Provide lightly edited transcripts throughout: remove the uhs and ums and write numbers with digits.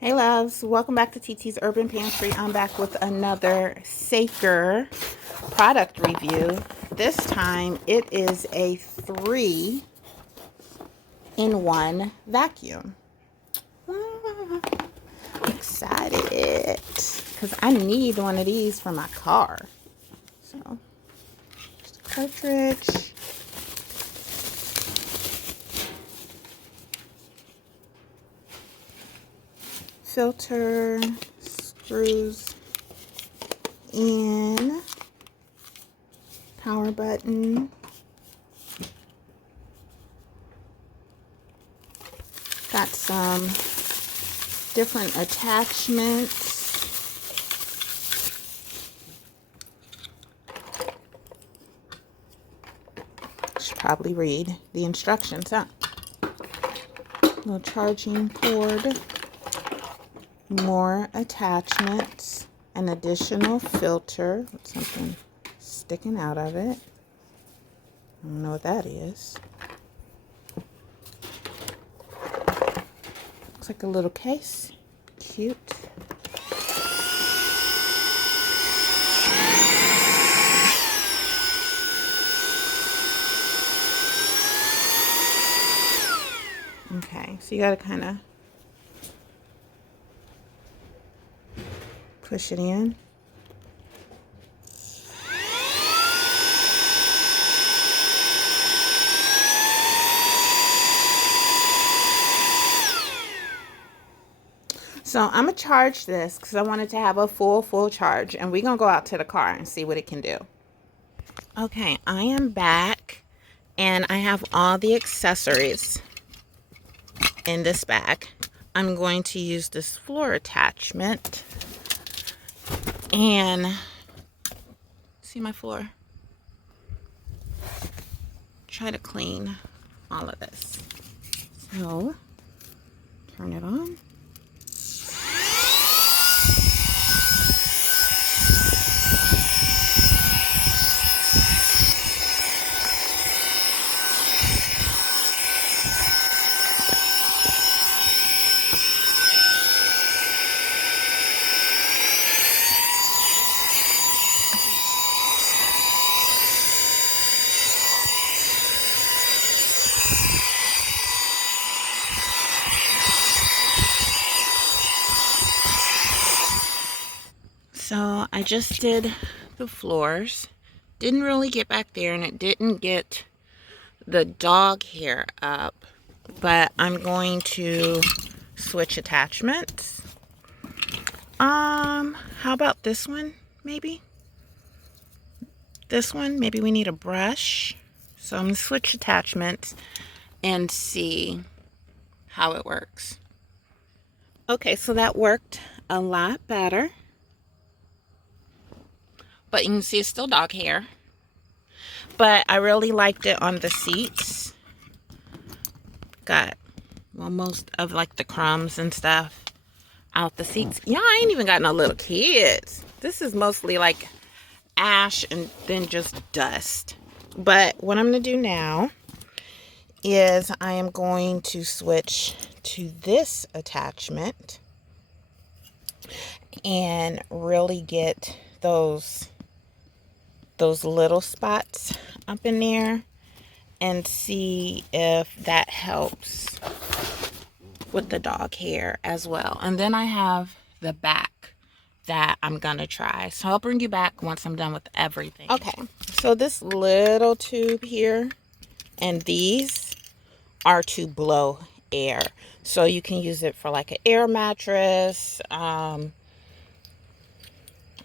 Hey loves, welcome back to TT's Urban Pantry. I'm back with another Saker product review. This time it is a 3-in-1 vacuum. I'm excited because I need one of these for my car. So, just a cartridge. Filter, screws in, power button, got some different attachments, should probably read the instructions, huh? Little charging cord, more attachments, an additional filter with something sticking out of it. I don't know what that is. Looks like a little case. Cute. Okay, so you gotta kind of push it in. So I'm gonna charge this because I wanted to have a full charge, and we're gonna go out to the car and see what it can do. Okay, I am back and I have all the accessories in this bag. I'm going to use this floor attachment and see my floor. Try to clean all of this. So turn it on. So I just did the floors. Didn't really get back there, and it didn't get the dog hair up, but I'm going to switch attachments. How about this one, maybe? This one, maybe we need a brush. So I'm gonna switch attachments and see how it works. Okay, so that worked a lot better. But you can see it's still dog hair. But I really liked it on the seats. Got, well, most of like the crumbs and stuff out the seats. Yeah, I ain't even got no little kids. This is mostly like ash and then just dust. But what I'm going to do now is I am going to switch to this attachment and really get those little spots up in there and see if that helps with the dog hair as well. And then I have the back that I'm gonna try. So I'll bring you back once I'm done with everything. Okay, so this little tube here and these are to blow air. So you can use it for like an air mattress.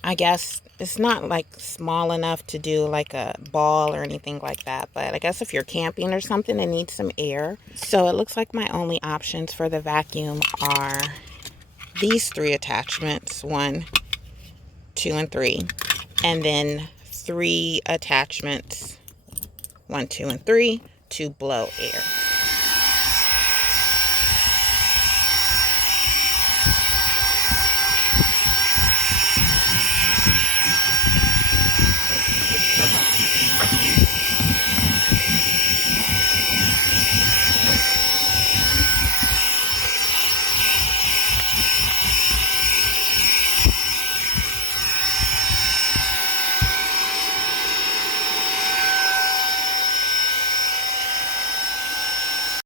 I guess it's not like small enough to do like a ball or anything like that, but I guess if you're camping or something and need some air. So it looks like my only options for the vacuum are these 3 attachments, 1, 2, and 3, and then 3 attachments, 1, 2, and 3 to blow air.